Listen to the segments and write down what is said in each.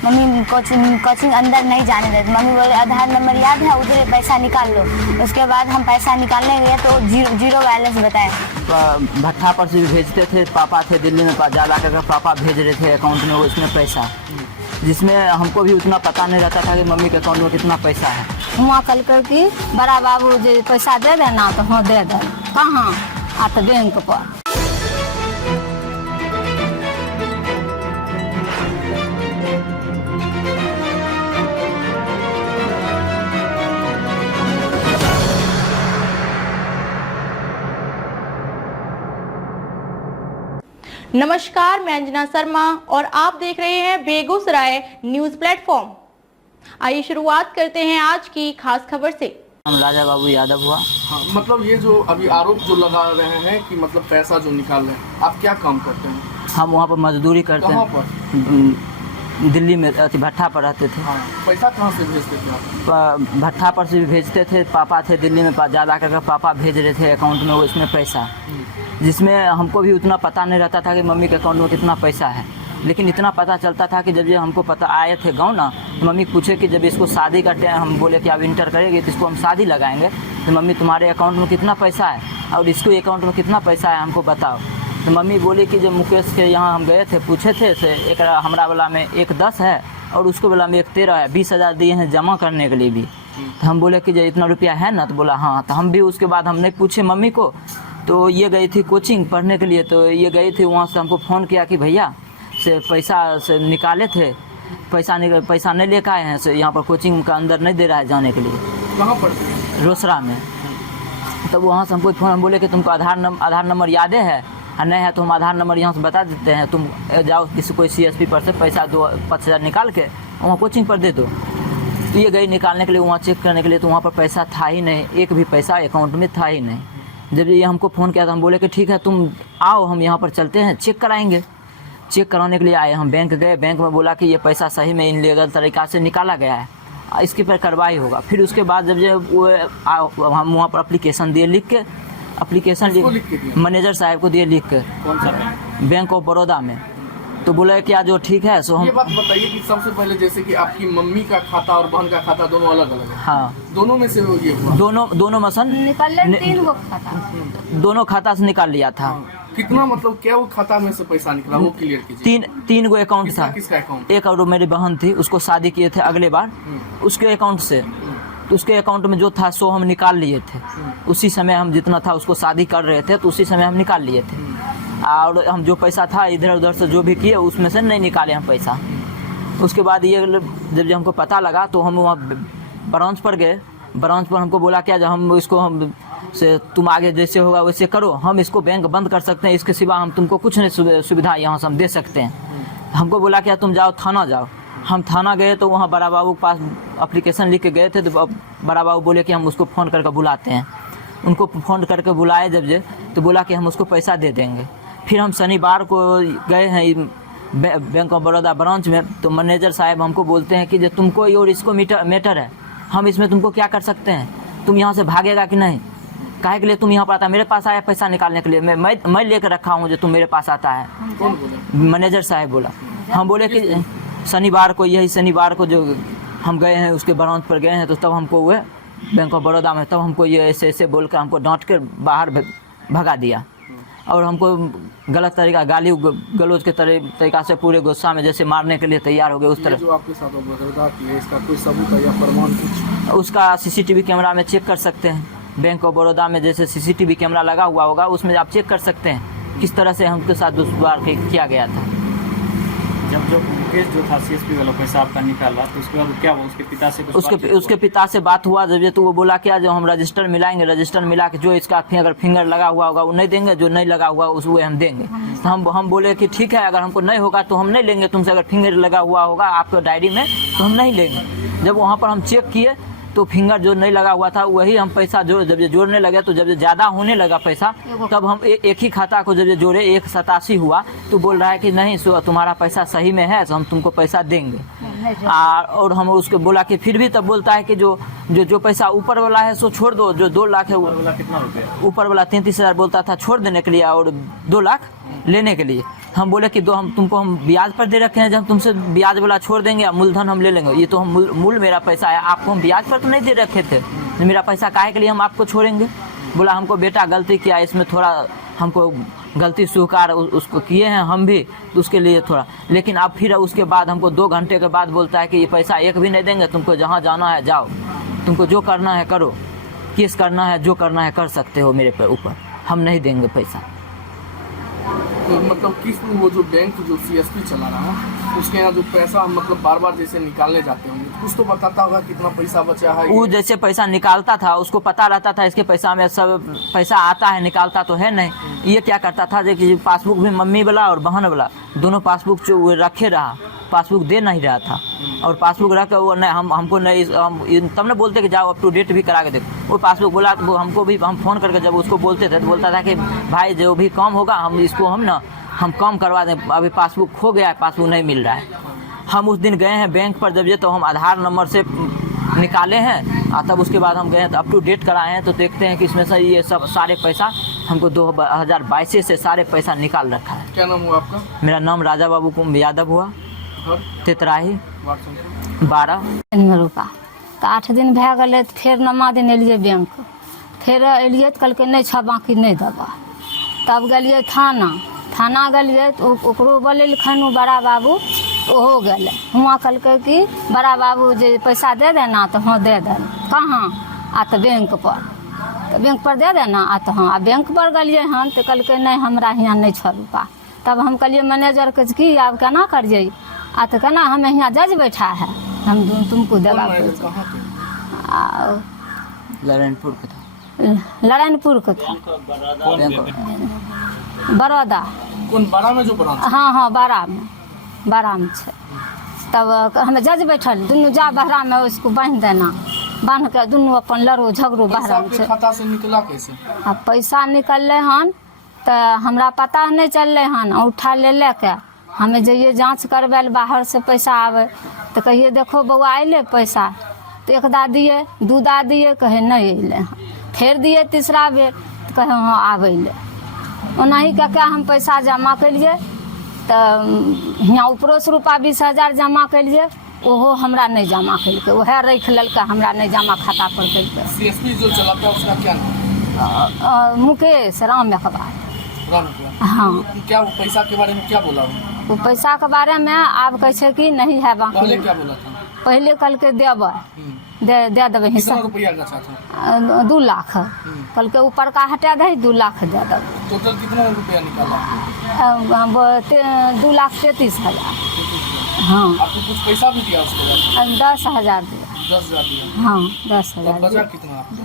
Mummy coaching अंदर नहीं जाने देते। मम्मी बोले आधार नंबर याद है, उधर पैसा निकाल लो। उसके बाद हम पैसा निकालने गए तो जीरो बैलेंस बताए। भट्ठा पर से भी भेजते थे, पापा थे दिल्ली में, जा ला कर पापा भेज रहे थे अकाउंट में उसमें पैसा, जिसमें हमको भी उतना पता नहीं रहता था कि मम्मी के अकाउंट में कितना पैसा है। हुआ कल कर कि बड़ा बाबू जो पैसा दे देना, तो हाँ दे दे। कहाँ आप बैंक पर। नमस्कार, मैं अंजना शर्मा और आप देख रहे हैं बेगूसराय न्यूज प्लेटफॉर्म। आइए शुरुआत करते हैं आज की खास खबर से। हम राजा बाबू यादव हुआ। हाँ, मतलब ये जो अभी आरोप जो लगा रहे हैं कि मतलब पैसा जो निकाल रहे हैं, आप क्या काम करते हैं? हम वहाँ पर मजदूरी करते कहाँ हैं। पर? दिल्ली में भट्ठा पर रहते थे। हाँ, पैसा कहाँ से भेजते थे आप? भट्ठा पर से भी भेजते थे, पापा थे दिल्ली में, जा ला कर पापा भेज रहे थे अकाउंट में उसमें पैसा, जिसमें हमको भी उतना पता नहीं रहता था कि मम्मी के अकाउंट में कितना पैसा है। लेकिन इतना पता चलता था कि जब ये हमको पता आए थे गाँव ना, तो मम्मी पूछे कि जब इसको शादी करते हैं, हम बोले कि आप इंटर करेंगे तो इसको हम शादी लगाएंगे, तो मम्मी तुम्हारे अकाउंट में कितना पैसा है और इसको अकाउंट में कितना पैसा है हमको बताओ। तो मम्मी बोली कि जब मुकेश के यहाँ हम गए थे, पूछे थे से एक हमारा वाला में 110 है और उसको वाला में 113 है, 20,000 दिए हैं जमा करने के लिए भी। तो हम बोले कि जब इतना रुपया है ना, तो बोला हाँ। तो हम भी उसके बाद हमने पूछे मम्मी को, तो ये गई थी कोचिंग पढ़ने के लिए, तो ये गई थी वहाँ से हमको फ़ोन किया कि भैया से पैसा से निकाले थे, पैसा नहीं लेकर आए हैं, से यहाँ पर कोचिंग का अंदर नहीं दे रहा है जाने के लिए। कहाँ पर? रोसड़ा में। तब वहाँ से हमको फ़ोन, हम बोले कि तुमको आधार नंबर याद है, और नहीं है तो हम आधार नंबर यहाँ से बता देते हैं, तुम जाओ किसी कोई CSP पर से पैसा 5,000 निकाल के वहाँ कोचिंग पर दे दो। तो ये गई निकालने के लिए, वहाँ चेक करने के लिए, तो वहाँ पर पैसा था ही नहीं, एक भी पैसा अकाउंट में था ही नहीं। जब ये हमको फ़ोन किया तो हम बोले कि ठीक है तुम आओ, हम यहाँ पर चलते हैं, चेक कराएंगे। चेक कराने के लिए आए, हम बैंक गए, बैंक में बोला कि ये पैसा सही में इनलीगल तरीक़ा से निकाला गया है, इसके पर कार्रवाई होगा। फिर उसके बाद जब वो हम वहाँ पर एप्लीकेशन दिए, लिख के एप्लीकेशन मैनेजर साहब को दिए लिख के। कौन सा बैंक? बैंक ऑफ बड़ौदा में। तो बोले क्या जो ठीक है सो हम। ये बात बताइए कि सबसे पहले जैसे कि आपकी मम्मी का खाता और बहन का खाता दोनों अलग अलग है। हाँ, दोनों में से ये हुआ? दोनों मसन निकाल ले 3 गो खाता, दोनों खाता से निकाल लिया था। कितना मतलब क्या वो खाता में से पैसा निकला, वो क्लियर कीजिए। तीन गो अकाउंट था। किसका अकाउंट? एक और मेरी बहन थी, उसको शादी किए थे अगले बार, उसके अकाउंट से। तो उसके अकाउंट में जो था सो हम निकाल लिए थे, उसी समय हम जितना था उसको शादी कर रहे थे, तो उसी समय हम निकाल लिए थे। और हम जो पैसा था इधर उधर से जो भी किए उसमें से नहीं निकाले हम पैसा। उसके बाद ये जब हमको पता लगा तो हम वहाँ ब्रांच पर गए। ब्रांच पर हमको बोला क्या, जब हम इसको हम से तुम आगे जैसे होगा वैसे करो, हम इसको बैंक बंद कर सकते हैं, इसके सिवा हम तुमको कुछ नहीं सुविधा यहाँ से हम दे सकते हैं। हमको बोला क्या तुम जाओ थाना जाओ। हम थाना गए तो वहाँ बड़ा बाबू के पास एप्लीकेशन लिख के गए थे, तो बड़ा बाबू बोले कि हम उसको फ़ोन करके बुलाते हैं। उनको फ़ोन करके बुलाए जब तो बोला कि हम उसको पैसा दे देंगे। फिर हम शनिवार को गए हैं बैंक ऑफ बड़ौदा ब्रांच में, तो मैनेजर साहब हमको बोलते हैं कि जो तुमको और इसको मैटर है, हम इसमें तुमको क्या कर सकते हैं, तुम यहाँ से भागेगा कि नहीं, काहे के लिए तुम यहाँ पर आता है, मेरे पास आया पैसा निकालने के लिए, मैं लेकर रखा हूँ जो तुम मेरे पास आता है। कौन बोला? मैनेजर साहब बोला। हम बोले कि शनिवार को, यही शनिवार को जो हम गए हैं उसके ब्रांच पर गए हैं, तो तब हमको हुए बैंक ऑफ बड़ौदा में, तब हमको ये ऐसे बोल कर हमको डांट कर बाहर भगा दिया और हमको गलत तरीका गाली गलौज के तरीका से पूरे गुस्सा में जैसे मारने के लिए तैयार हो गए उस तरह। जो आपके साथ वारदात की है, इसका कोई सबूत है या प्रमाण कुछ? उसका CCTV कैमरा में चेक कर सकते हैं। बैंक ऑफ बड़ौदा में जैसे CCTV कैमरा लगा हुआ होगा, उसमें आप चेक कर सकते हैं किस तरह से हमके साथ दुष्व्यवहार किया गया था। जब जो मुकेश जो था CSP वाला पैसा आपका निकाला, तो उसके बाद क्या हुआ, उसके पिता से उसके पिता से बात हुआ जब ये, तो वो बोला क्या जो हम रजिस्टर मिलाएंगे, रजिस्टर मिला के जो इसका अगर फिंगर लगा हुआ होगा वो नहीं देंगे, जो नहीं लगा हुआ उसको हम देंगे। तो हम बोले कि ठीक है, अगर हमको नहीं होगा तो हम नहीं लेंगे तुमसे, अगर फिंगर लगा हुआ होगा आपके डायरी में तो हम नहीं लेंगे। जब वहाँ पर हम चेक किए तो फिंगर जो नहीं लगा हुआ था वही हम पैसा जो जब जोड़ने लगे, तो जब ज़्यादा होने लगा पैसा, तब हम एक ही खाता को जब जोड़े 187 हुआ, तो बोल रहा है कि नहीं तुम्हारा पैसा सही में है, तो हम तुमको पैसा देंगे। और हम उसको बोला कि फिर भी तब बोलता है कि जो पैसा ऊपर वाला है सो छोड़ दो, जो 2 लाख है वाला कितना रुपया, ऊपर वाला 33,000 बोलता था छोड़ देने के लिए, और 2 लाख लेने के लिए। हम बोले कि हम ब्याज पर दे रखे हैं, जब हम तुमसे ब्याज वाला छोड़ देंगे या मूलधन हम ले लेंगे। ये तो हम मूल मेरा पैसा है, आपको हम ब्याज पर तो नहीं दे रखे थे, मेरा पैसा काहे के लिए हम आपको छोड़ेंगे। बोला हमको बेटा गलती किया, इसमें थोड़ा हमको गलती स्वीकार उसको किए हैं हम भी, तो उसके लिए थोड़ा। लेकिन अब फिर उसके बाद हमको 2 घंटे के बाद बोलता है कि ये पैसा एक भी नहीं देंगे, तुमको जहाँ जाना है जाओ, तुमको जो करना है करो, केस करना है जो करना है कर सकते हो मेरे ऊपर, हम नहीं देंगे पैसा। तो मतलब किस वो जो बैंक जो CSP चला रहा है उसके यहाँ जो पैसा मतलब बार बार जैसे निकालने जाते होंगे, कुछ तो बताता होगा कितना पैसा बचा है। वो जैसे पैसा निकालता था उसको पता रहता था इसके पैसा में सब पैसा आता है, निकालता तो है नहीं। ये क्या करता था कि पासबुक भी मम्मी वाला और बहन वाला दोनों पासबुक जो वो रखे रहा, पासबुक दे नहीं रहा था, और पासबुक रख वो नहीं हमको नहीं, हम तब न बोलते कि जाओ अप टू डेट भी करा के देखो। वो पासबुक बोला वो हमको भी, हम फ़ोन करके जब उसको बोलते थे तो बोलता था कि भाई जो भी काम होगा हम इसको हम काम करवा दें, अभी पासबुक खो गया है, पासबुक नहीं मिल रहा है। हम उस दिन गए हैं बैंक पर, जब ये तो हम आधार नंबर से निकाले हैं, और तब उसके बाद हम गए हैं तो अप टू डेट कराए हैं, तो देखते हैं कि इसमें से ये सब सारे पैसा हमको 2022 से सारे पैसा निकाल रखा है। क्या नाम हुआ आपका? मेरा नाम राजा बाबू कुम यादव हुआ, तेतराही 12 रुपा। तो 8 दिन भए गए, फिर 9 दिन एलिए बैंक, फिर एलिए तो कहलकै नहीं छ बाँकी नहीं देबा। तब गेलिए थाना गेलिए तो ओकरो बोलेलखिन उ बड़ा बाबू, ओहो गेलै हुआँ कहलकै कि बड़ा बाबू जे पैसा दे देना, तो हाँ दे देना। कहाँ? आ तो बैंक पर दे देना। आ तो हाँ, आ बैंक पर गेलिए हन तो कहलकै नहीं हमरा यहाँ नहीं 6 रुपा। तब हम कहलिए मैनेजर के कि आब केना करिए? आ तो कहना हमें यहाँ जज बैठा है, हम तुमको देवा। नारायणपुर का था बड़ौदा। कौन बड़ा में जो ब्रांच? हाँ बड़ा में छै। तब हमें जज बैठल, दुनू जा बहरा में उसको बांध देना, बांध के दुनू अपन लड़ो झगड़ो बहरा में छै। खाता से निकला कैसे? अब पैसा निकलले हन तो हमरा पता नहीं चलले हन, उठा ले के हमें जाइए जांच करबे बाहर से पैसा आवे तो कहिए देखो बउआ अइले पैसा, तो 1 दा दिए 2 दा दिए, कहे नहीं अइले। फिर दिए 3रा बेर तो कहे हाँ आबैले। ओनाही कऽ के हम पैसा जमा केलिए, तो यहाँ ऊपरो से रुपा 20,000 जमा केलिए, ओहो हमरा नहीं जमा केलकै, वह रख लेलकै, हमरा नहीं जमा खाता पर केलकै। CSP जो चलाता है उसका क्या नाम? मुकेश राम अखबार। हाँ। क्या वो पैसा के बारे में क्या बोला? वो पैसा के बारे में आब कहे कि नहीं है बाकी। पहले क्या बोला था? पहले कहलकै देबै, दे देबै हिस्सा। कितना रुपया का था? 2 लाख। कहलकै ऊपर का हटा दे 2 लाख दे देबै। टोटल कितना रुपया निकाला? 2,33,000। हाँ। आपको कुछ पैसा भी दिया उसके बाद? 10,000 दिया। 10,000 दिया? हाँ 10,000। बचा कितना आपको?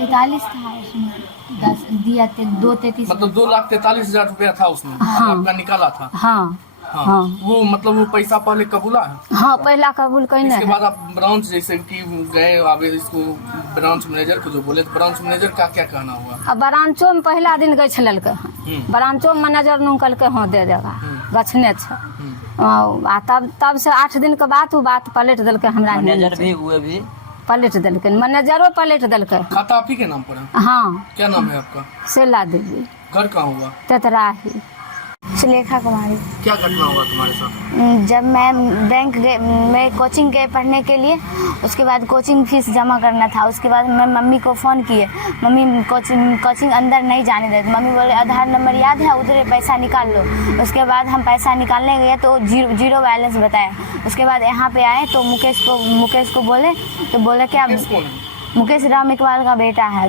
43 था उसमें, 10 दिया 2,33। मतलब 2,43,000 रुपया था उसमें। हाँ। आपका निकाला था? हाँ। हाँ। वो मतलब वो पैसा पहले कबूला है? हाँ पहला कबूल कहने इसके बाद आप ब्रांच जैसे कि गए, अब इसको ब्रांच मैनेजर को जो बोले, तो ब्रांच मैनेजर का क्या कहना हुआ? अब ब्रांचो में पहला दिन गए छलकै, ब्रांचो में मैनेजर नु कहलकै हाँ दे देगा, गछने छै। आ तब से 8 दिन के बाद वो बात पलट देलकै, हमरा मैनेजर भी हुए भी पलट देलकै, मैनेजरो पलट देलकै। खाता आप ही के नाम पर है? हाँ। क्या नाम है आपका? सेला देवी। घर कहाँ हुआ? तेतराही। सुलेखा कुमारी। क्या घटना हुआ तुम्हारे साथ? जब मैं बैंक गए, मैं कोचिंग गए पढ़ने के लिए, उसके बाद कोचिंग फीस जमा करना था। उसके बाद मैं मम्मी को फ़ोन किए, मम्मी कोचिंग अंदर नहीं जाने देते। मम्मी बोले आधार नंबर याद है, उधर पैसा निकाल लो। उसके बाद हम पैसा निकालने गए तो जीरो बैलेंस बताया। उसके बाद यहाँ पे आए तो मुकेश को बोले, तो बोले क्या? मुकेश राम इकबाल का बेटा है।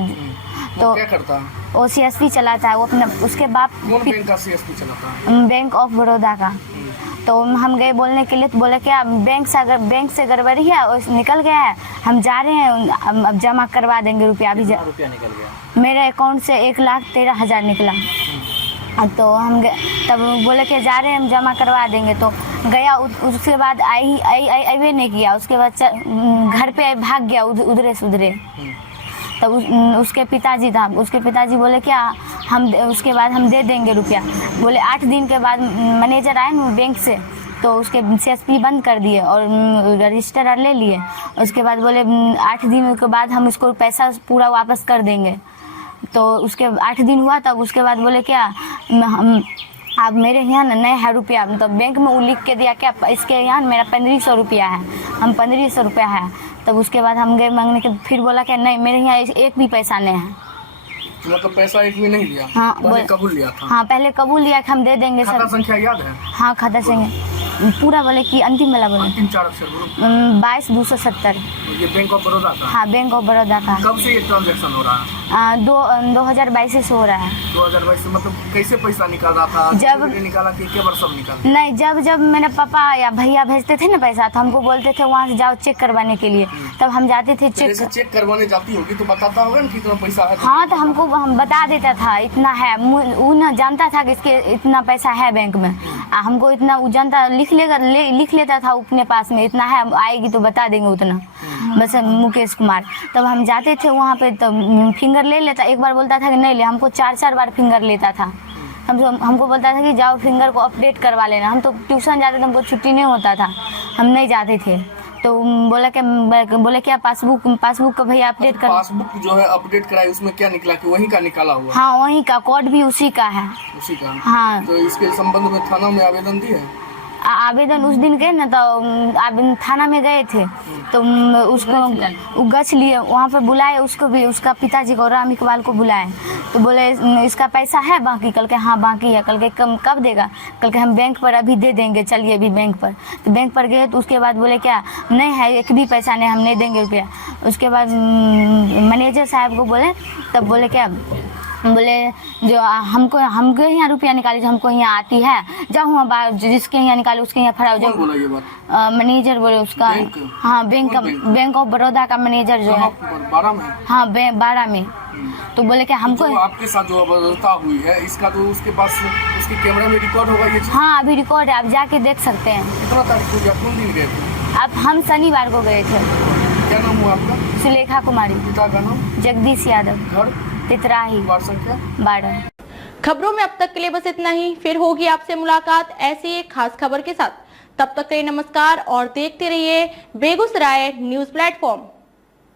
तो क्या करता है? वो CSP चलाता है, वो अपने उसके बाप। कौन बैंक का CSP चलाता है? बैंक ऑफ बड़ौदा का। तो हम गए बोलने के लिए, तो बोले क्या बैंक से गड़बड़ी है और निकल गया है, हम जा रहे हैं, अब जमा करवा देंगे रुपया। अभी रुपया निकल गया मेरे अकाउंट से 1,13,000 निकला। तो हम तब बोले कि जा रहे हैं हम जमा करवा देंगे। तो गया, उसके बाद अबे नहीं किया। उसके बाद घर पे भाग गया उधरे से उधरे। तब उसके पिताजी था, उसके पिताजी बोले क्या हम उसके बाद हम दे देंगे रुपया। बोले 8 दिन के बाद मैनेजर आए ना बैंक से, तो उसके CSP बंद कर दिए और रजिस्टर ले लिए। उसके बाद बोले 8 दिन के बाद हम उसको पैसा पूरा वापस कर देंगे। तो उसके 8 दिन हुआ, तब उसके बाद बोले क्या हम अब मेरे यहाँ ना नहीं है रुपया, तो बैंक में वो लिख के दिया क्या इसके यहाँ मेरा 1500 रुपया है, हम 1500 रुपया है। तब उसके बाद हम गए मांगने के, फिर बोला कि नहीं मेरे यहाँ एक भी पैसा नहीं है। मतलब पैसा एक भी नहीं लिया? हाँ, पहले कबूल लिया था? हाँ पहले कबूल लिया कि हम दे देंगे खाता सर। संख्या याद है? हाँ खाता संख्या पूरा बोले कि अंतिम वाला बोले, अंतिम 4 अक्षर बोलो। 22,270। ये बैंक ऑफ बड़ौदा का? हाँ बैंक ऑफ बड़ौदा का। कब से ये ट्रांजैक्शन हो रहा है? 2022 से हो रहा है। 2022 से। मतलब कैसे पैसा निकाल रहा था? जब निकाला कि के बार सब निकाला? नहीं, जब मेरे पापा या भैया भेजते थे ना पैसा, तो हमको बोलते थे वहाँ से जाओ चेक करवाने के लिए, तब हम जाते थे जैसे चेक करवाने जाती होगी तो बताता होगा ना कितना पैसा है? हाँ तो हमको हम बता देता था इतना है, वो ना जानता था कि इसके इतना पैसा है बैंक में, हमको इतना वो जानता लिख लेता था अपने पास में इतना है, आएगी तो बता देंगे उतना, बस मुकेश कुमार। तब हम जाते थे वहाँ पे, तब फिंगर ले लेता, एक बार बोलता था कि नहीं ले, हमको 4 बार फिंगर लेता था। हमको बोलता था कि जाओ फिंगर को अपडेट करवा लेना। हम तो ट्यूशन जाते थे, हमको छुट्टी नहीं होता था, हम नहीं जाते थे। तो बोले क्या पासबुक को भैया अपडेट कर। पासबुक जो है अपडेट कराई, उसमें क्या निकला कि वहीं का निकाला हुआ? हाँ वहीं का, कोड भी उसी का है। उसी का? हाँ। तो इसके संबंध में थाना में आवेदन दिए? आवेदन उस दिन गए ना, तो थाना में गए थे, तो उसको वो गछ लिए, वहाँ पर बुलाए उसको भी, उसका पिताजी को राम इकबाल को बुलाए, तो बोले इसका पैसा है बाकी? कल के हाँ बाकी है। कल के कब देगा? कल के हम बैंक पर अभी दे देंगे, चलिए अभी बैंक पर। तो बैंक पर गए तो उसके बाद बोले क्या नहीं है, एक भी पैसा नहीं, हम नहीं देंगे रुपया। उसके बाद मैनेजर साहब को बोले, तब बोले क्या बोले जो हमको यहाँ रुपया निकाली जो हमको यहाँ आती है, जाओ वहाँ जिसके यहाँ निकाले उसके यहाँ खड़ा हो जाओ। बोला ये बात? मैनेजर बोले उसका। हाँ बैंक ऑफ बड़ौदा का मैनेजर जो है 12 में। हाँ 12 में। तो बोले क्या हमको तो आपके साथ जो अवैधता हुई है इसका तो उसके पास उसके कैमरा में रिकॉर्ड होगा ये चीज? हाँ अभी रिकॉर्ड है, आप जाके देख सकते हैं। कितना तारीख को या कौन दिन गए थे? अब हम शनिवार को गए थे। क्या नाम हुआ आपका? सुलेखा कुमारी। पिता का नाम? जगदीश यादव। घर? तितराही। वार्ड संख्या? 12। खबरों में अब तक के लिए बस इतना ही, फिर होगी आपसे मुलाकात ऐसी एक खास खबर के साथ। तब तक के लिए नमस्कार और देखते रहिए बेगूसराय न्यूज प्लेटफॉर्म।